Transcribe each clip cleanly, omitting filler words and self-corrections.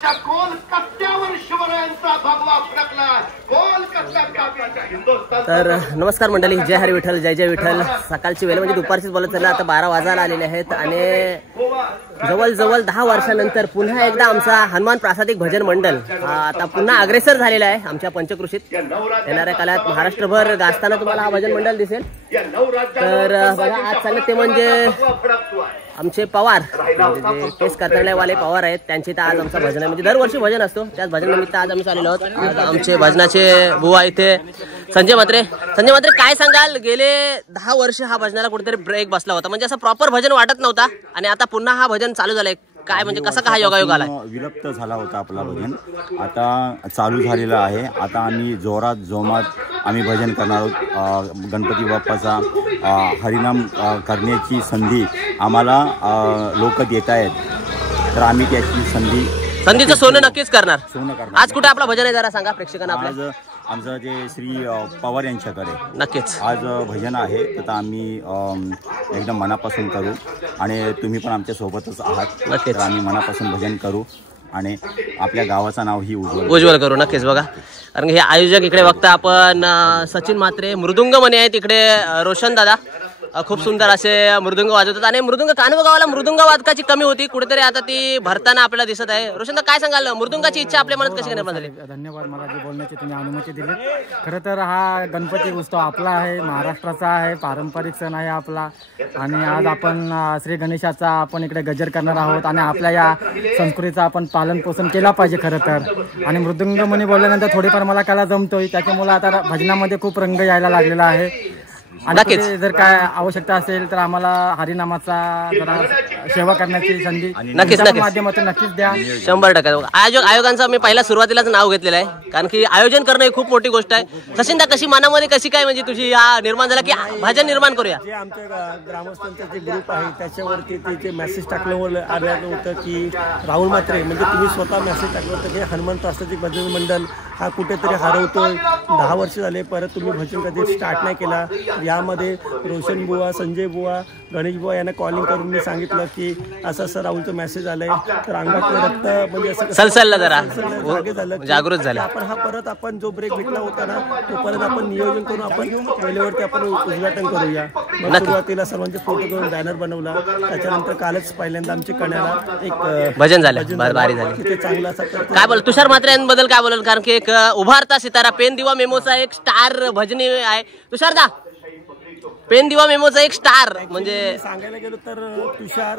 तर नमस्कार मंडळी, जय हरी विठ्ठल, जय जय विठ्ठल. सकाळची वेळ म्हणजे दुपारचीच बोलत चाललं. आता 12 वाजायला आलेले आहेत आणि जवळ 10 वर्षानंतर पुन्हा एकदा आमचा हनुमान प्रासादिक भजन मंडळ आता पुन्हा अग्रेसर झालेला आहे आमच्या पंचकृषीत. येणाऱ्या काळात महाराष्ट्रभर गाजताना तुम्हाला हा भजन मंडळ दिसेल. तर बघा, आज चाललं ते म्हणजे आमचे पवार, म्हणजे जे केस कर्तव्यवाले पवार आहेत, त्यांची तर आज आमचा भजन आहे. म्हणजे दरवर्षी भजन असतो, त्याच भजनानिमित्त आज आम्ही आलेलो आहोत. आमचे भजनाचे बुवा इथे संजय म्हात्रे. संजय म्हात्रे, काय सांगाल, गेले 10 वर्ष हा भजनाला कुठेतरी ब्रेक बसला होता, म्हणजे असं प्रॉपर भजन वाटत नव्हता आणि आता पुन्हा हा भजन चालू झालंय. काय म्हणजे कसं काय योगायोग आलाय? विलुप्त झाला होता आपला भजन, आता चालू झालेलं आहे. आता आम्ही जोमात आम्ही भजन करणार आहोत. गणपती बाप्पाचा हरिनाम करण्याची संधी आम्हाला लोक देत आहेत, तर आम्ही त्याची संधीचं सोनं नक्कीच करणार. आज कुठे आपला भजन आहे जरा सांगा प्रेक्षकांना. आपलं आमचं जे श्री पवार यांच्याकडे नक्कीच आज भजन आहे, तर आम्ही एकदम मनापासून करू आणि तुम्ही पण आमच्या सोबतच आहात. नक्कीच आम्ही मनापासून भजन करू आणि आपल्या गावाचं नाव ही उज्ज्वल करू. नक्कीच बघा, कारण हे आयोजक इकडे बघता आपण सचिन म्हात्रे, मृदुंग म्हणे आहेत इकडे रोशन दादा, खूप सुंदर असे मृदुंग वाजवतात. आणि मृदुंग कानव गावाला मृदुंग वादकाची कमी होती कुठेतरी, आता ती भरताना आपल्याला दिसत आहे. रोशन, काय सांगाल, मृदुंगाची इच्छा आपल्या मनात कशी निर्माण झाली? धन्यवाद, मला जे बोलण्याची तुम्ही अनुमती दिली. खरं तर हा गणपती उत्सव आपला आहे, महाराष्ट्राचा आहे, पारंपरिक सण आहे आपला. आणि आज आपण श्री गणेशाचा आपण इकडे गजर करणार आहोत आणि आपल्या या संस्कृतीचा आपण पालन पोषण केला पाहिजे खरं तर. आणि मृदुंग म्हणे बोलल्यानंतर थोडीफार मला कला जमतोय, त्याच्यामुळे आता भजनामध्ये खूप रंग यायला लागलेला आहे. आणि जर काय आवश्यकता असेल तर आम्हाला हरिनामाचा सेवा करण्याची संधी नक्कीच माध्यमातून नक्कीच द्या. 100% आयोगांचं मी पहिला सुरुवातीलाच नाव घेतलेलं आहे, कारण की आयोजन करणं ही खूप मोठी गोष्ट आहे. सचिनदा, कशी मनामध्ये कशी काय म्हणजे तुझी या निर्माण झाला की भजन निर्माण करूया? जे आमच्या ग्रामस्थांचा जे ग्रुप आहे त्याच्यावरती ते मेसेज टाकल्यावर आलं होतं की राहुल म्हात्रे, म्हणजे तुम्ही स्वतः मेसेज टाकलं होतं की हनुमान प्रासादिक भजन मंडळ हा कुठेतरी हरवतोय. 10 वर्ष झाले, परत तुम्ही भजन कधी स्टार्ट नाही केला. यामध्ये रोशन बुवा, संजय बुवा, गणेश बुवा यांना कॉलिंग करून मी सांगितलं की असं राहुलचं मेसेज आलंय, तर अंगातलं रक्त म्हणजे असं सलसलला जरा झालं, जागृत झालं. आपण जो ब्रेक भेटला होता ना, तो परत आपण नियोजन करून आपण वेळेवरती आपण उद्घाटन करूया. सुरुवातीला सर्वांचे फोटो करून बॅनर बनवला, त्याच्यानंतर कालच पहिल्यांदा आमच्या कण्याला एक भजन झालं, भारी झालं. ते चांगलं असं काय बोल तुषार म्हात्रे यांबद्दल काय बोलाल, कारण की एक उभारता सितारा पेन दिवा मेमोचा एक स्टार भजनी आहे. तुषार दा, पेन दिवा मेमोचा एक स्टार म्हणजे सांगायला गेलो तर तुषार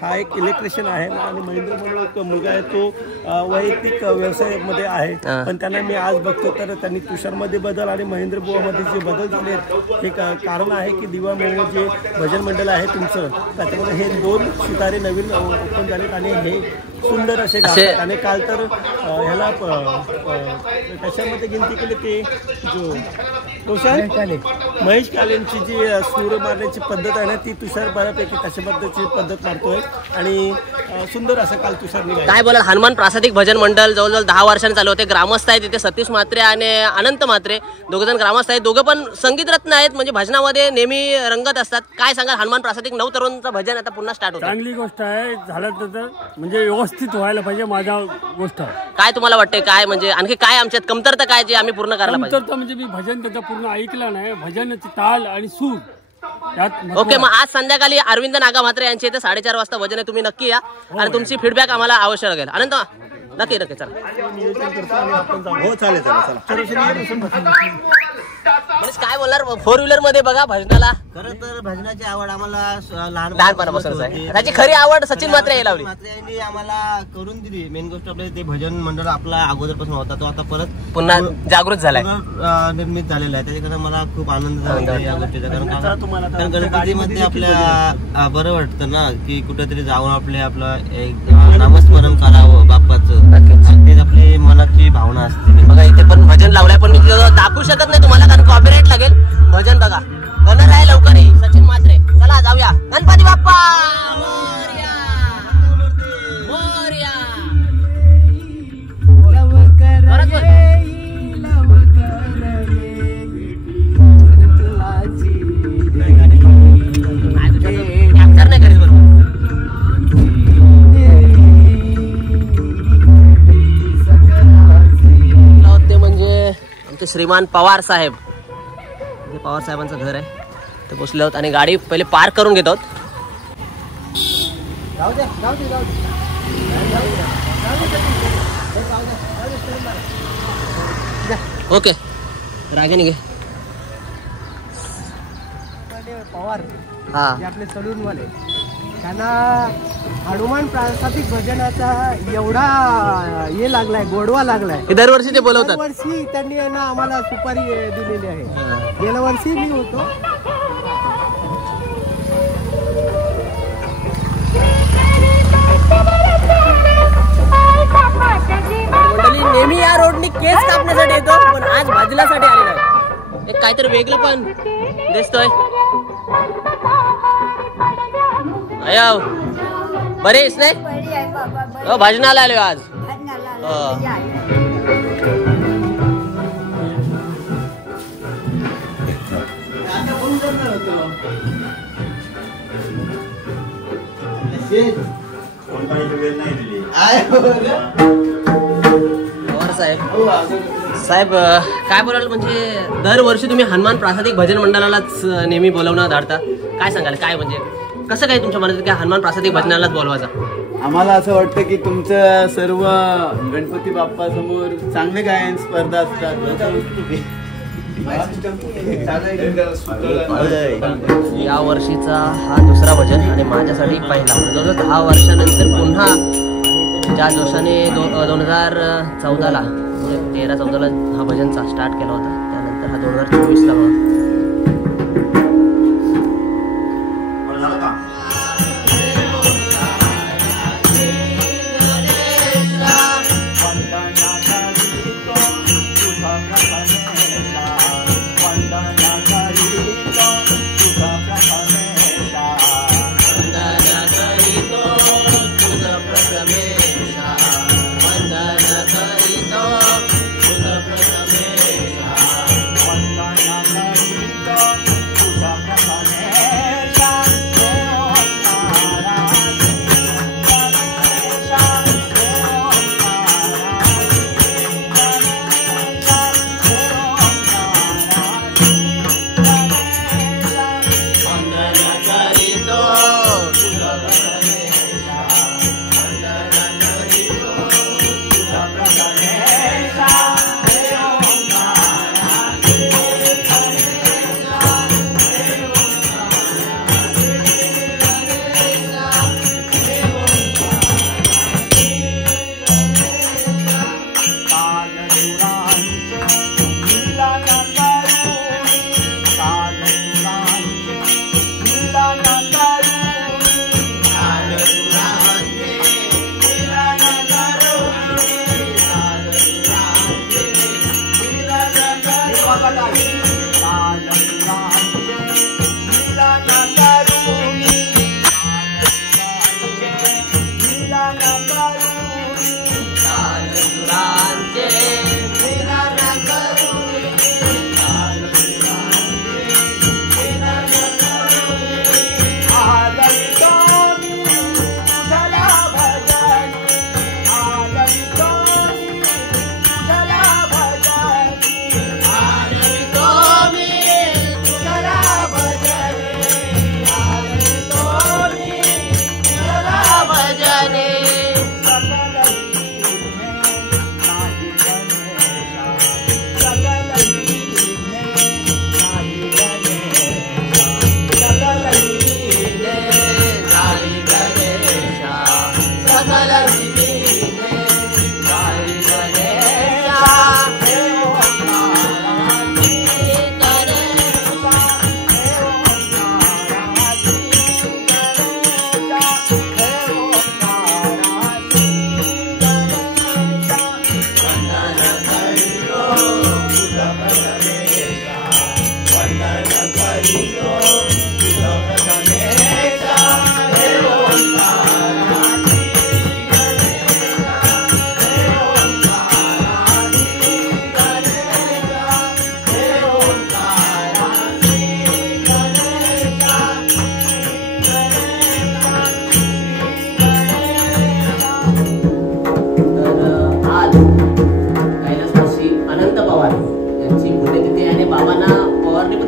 हा एक इलेक्ट्रिशियन आहे आणि महेंद्र म्हणून एक मुलगा आहे, तो वैयक्तिक व्यवसायामध्ये आहे. पण त्यांना मी आज बघतो तर त्यांनी तुषारमध्ये बदल आणि महेंद्र बुवामध्ये जे बदल झाले हे कारण आहे की दिवा मेमो जे भजन मंडळ आहे तुमचं, त्याच्यामध्ये हे 2 सितारे नवीन ओपन झालेत आणि हे सुंदर असे गातात. आणि काल तर ह्याला त्याच्यामध्ये गिनती केली ते जो महेश कालेंची जी सूर मारण्याची पद्धत आहे ना, ती तुषार बऱ्यापैकी तशा पद्धतीची पद्धत मारतोय आणि सुंदर असं काल तुषारने काय बोलाल. हनुमान प्रासादिक भजन मंडळ जवळजवळ 10 वर्षांनी चालू होते. ग्रामस्थ आहेत तिथे सतीश म्हात्रे आणि अनंत म्हात्रे, दोघंजण ग्रामस्थ आहेत. दोघं पण संगीतरत्न आहेत, म्हणजे भजनामध्ये नेहमी रंगत असतात. काय सांगाल, हनुमान प्रासादिक 9 तरुणांचं भजन आता पुन्हा स्टार्ट होतं? चांगली गोष्ट आहे, झालं तर म्हणजे व्यवस्थित व्हायला पाहिजे. माझा गोष्ट काय तुम्हाला वाटतंय, काय म्हणजे आणखी काय आमच्यात कमतरता काय जे आम्ही पूर्ण करायला पाहिजे? कमतरता म्हणजे मी भजन त्याचं पूर्ण ऐकलं नाही, भजनाचे ताल आणि सूर. ओके, मग आज संध्याकाळी अरविंद नागा म्हात्रे यांच्या इथे 4:30 वाजता भजन आहे, तुम्ही नक्की या आणि तुमची फीडबॅक आम्हाला आवश्यक लागेल. अनंत, नक्की चला. हो, चालेल. काय बोलणार, 4 व्हीलर मध्ये बघा भजनाला. खरं तर भजनाची आवड आम्हाला लहानपणापासून आहे. त्याची खरी आवड सचिन म्हात्रे यायला लावली. म्हात्रे आम्हाला करून दिली. मेन गोष्ट आपल्या ते भजन मंडळ आपला अगोदरपासून होता, तो आता परत पुन्हा जागृत झालाय, निर्मित झालेला आहे. त्याच्याकडे मला खूप आनंद झाला या गोष्टीचा. कारण गणपतीमध्ये आपल्या बरं वाटतं ना की कुठेतरी जाऊन आपलं एक नामस्मरण करावं बाप्पाचं, तेच आपली मनाची भावना असते. बघा इथे पण भजन लावलंय, पण मी दाखवू शकत नाही तुम्हाला कारण कॉपीराइट लागेल. भजन बघा, गणर आहे लवकर सचिन म्हात्रे. चला जाऊया. गणपती बाप्पा मोरया, मोरया. कॅप्चर नाही करीत बरोबर. श्रीमान पवार साहेब, हे पवार साहेबांचं घर आहे, ते पोचले आहोत आणि गाडी पहिले पार्क करून घेत आहोत. ओके रागे निघे. पवार हा आपले सलून वाले, त्यांना हनुमान प्रासादिक भजनाचा एवढा हे लागलाय, गोडवा लागलाय. हे दरवर्षी ते बोलवतात. दरवर्षी त्यांनी ना आम्हाला सुपारी दिलेली आहे. गेल्या वर्षी मी होतो. मंडळी नेहमी या रोडनी केस कापण्यासाठी येतो, पण आज भाजल्यासाठी आलेला आहे. एक काहीतरी वेगळं पण दिसतोय. अयो बरेच नाही भजनाला आलोय आज. साहेब काय बोलाल, म्हणजे दरवर्षी तुम्ही हनुमान प्रासादिक भजन मंडळालाच नेहमी बोलवणं धाडता, काय सांगाल? काय म्हणजे कसं काय तुमच्या मनात की हनुमान प्रासादिक भजनालाच बोलवायचा? आम्हाला असं वाटतं की तुमचं सर्व गणपती बाप्पा समोर चांगले गायन स्पर्धा असतात. या वर्षीचा हा दुसरा भजन आणि माझ्यासाठी पहिला. जवळजवळ 10 वर्षानंतर पुन्हा ज्या जोशाने 2014ला म्हणजे 13-14ला हा भजनचा स्टार्ट केला होता, त्यानंतर हा 2024ला बघा.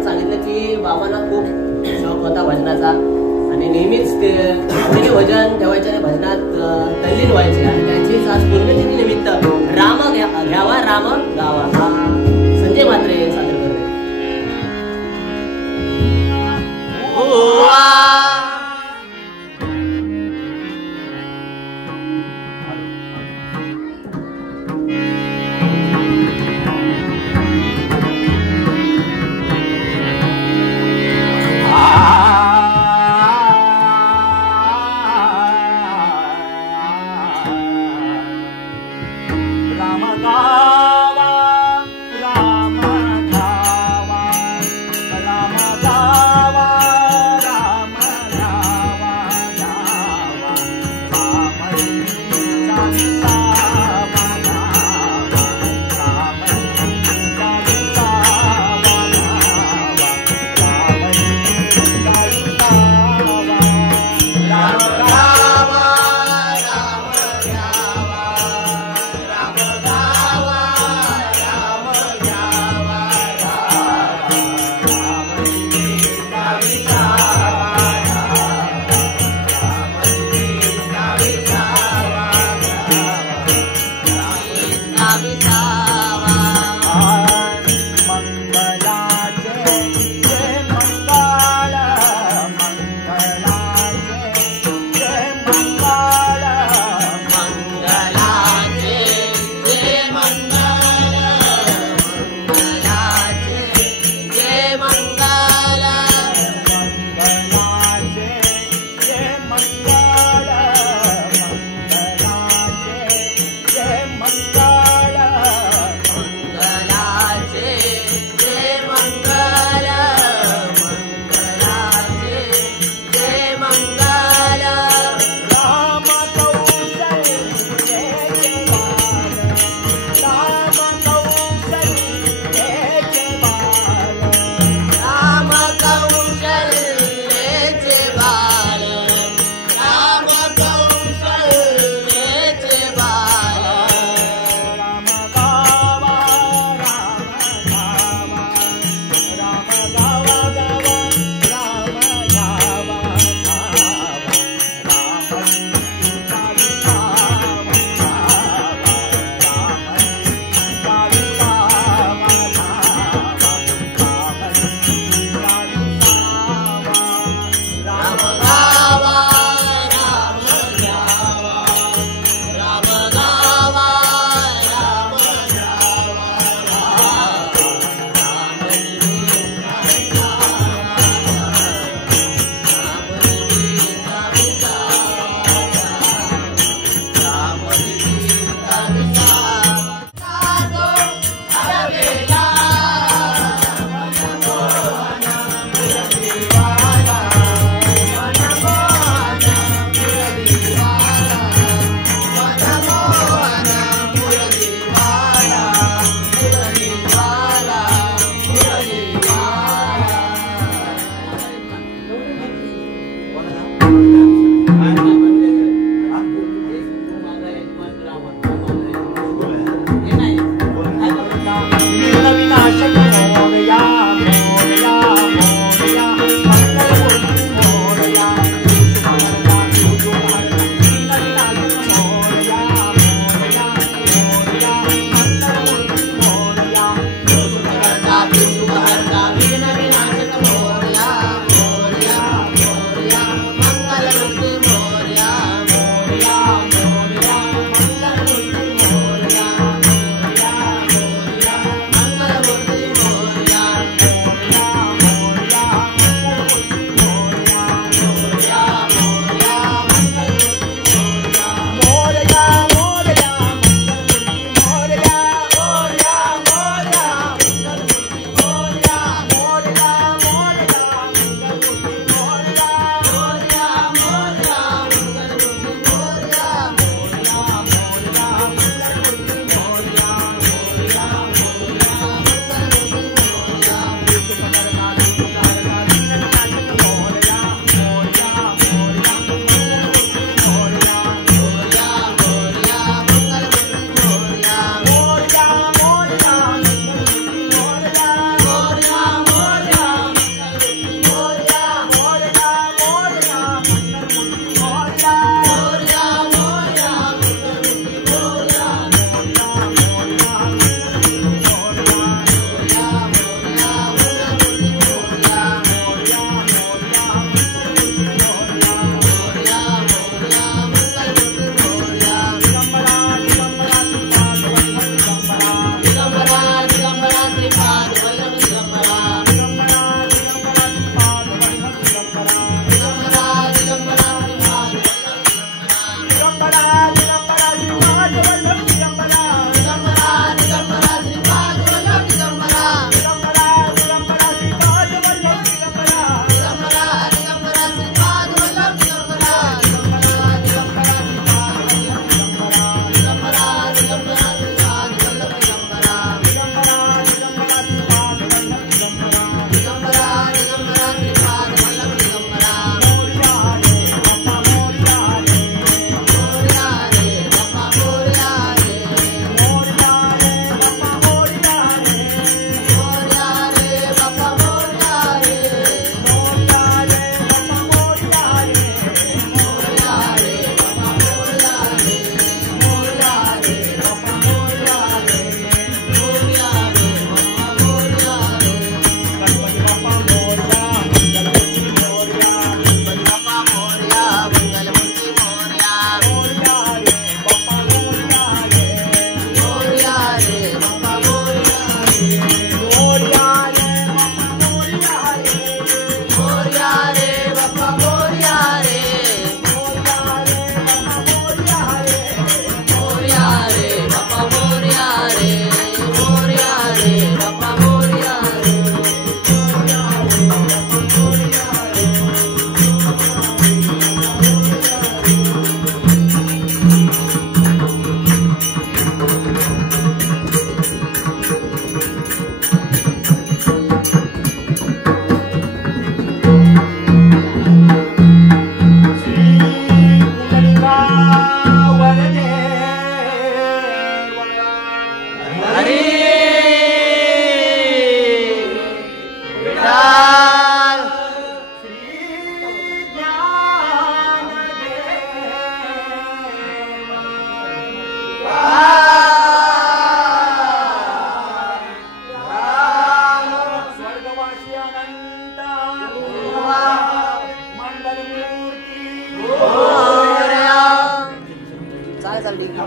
पण सांगितलं की बाबांना खूप शौक होता भजनाचा आणि नेहमीच ते भजन ठेवायचे आणि भजनात तल्लीन व्हायचे आणि त्याचीच आज पुण्यतिथी निमित्त राम घ्यावा राम गावा हा संजय म्हात्रे सादर करते.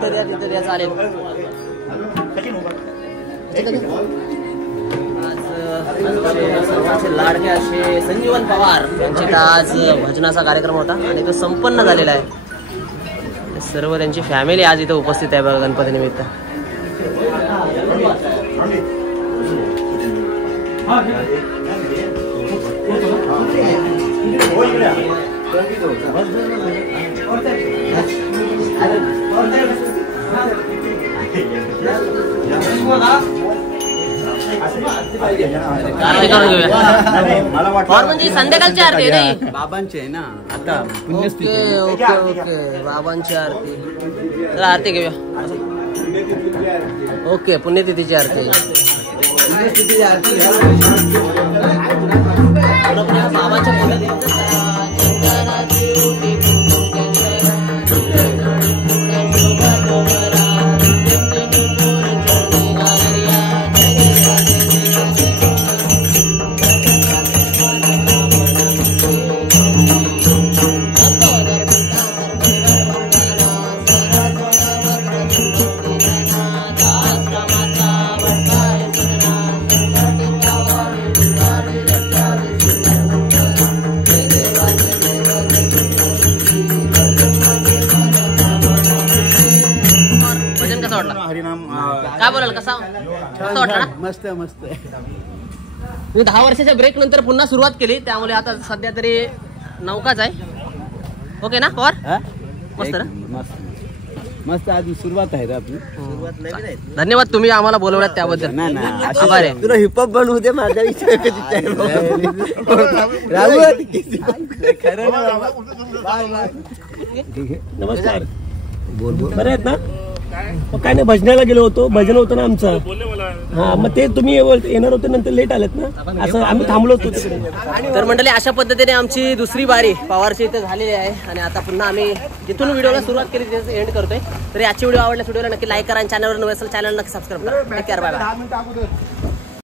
तिथं द्या चालेल. आज सर्वांचे लाडके असे संजीवन पवार यांचे आज भजनाचा कार्यक्रम होता आणि तो संपन्न झालेला आहे. सर्व त्यांची फॅमिली आज इथं उपस्थित आहे बघा गणपती निमित्त. म्हणजे संध्याकाळची आरती नाही बाबांची आहे ना आता पुण्यस्थिती. ओके ओके बाबांची आरती. चला आरती घेऊया. ओके पुण्यतिथीची आरती. बाबांच्या काय बोलाल कसा वाटला ना? मस्त मस्त. मी 10 वर्षाच्या ब्रेक नंतर पुन्हा सुरुवात केली त्यामुळे आता सध्या तरी नौकाच आहे. ओके ना पवार? मस्त ना? मस्त आज सुरुवात आहे आपली. धन्यवाद तुम्ही आम्हाला बोलवल्यात त्याबद्दल. आभार आहे. तुला हिपहॉप बनवू दे माझा विचार नमस्कार. बरं आहेत ना? काय नाही भजनाला गेलो होतो. भजन होतं ना आमचं. हा मग ते तुम्ही येणार होते नंतर लेट आलेत ना असं आम्ही थांबलो होतो तिकडे. तर मंडळी अशा पद्धतीने आमची दुसरी बारी पवारची इथे झालेली आहे आणि आता पुन्हा आम्ही जिथून व्हिडिओला सुरुवात केली तिथे एंड करतोय. तर आजची व्हिडिओ आवडल्यास व्हिडिओला नक्की लाईक करा आणि चॅनलवर नवीन असेल चॅनल नक्की सबस्क्राईब करा. Take care. Bye bye.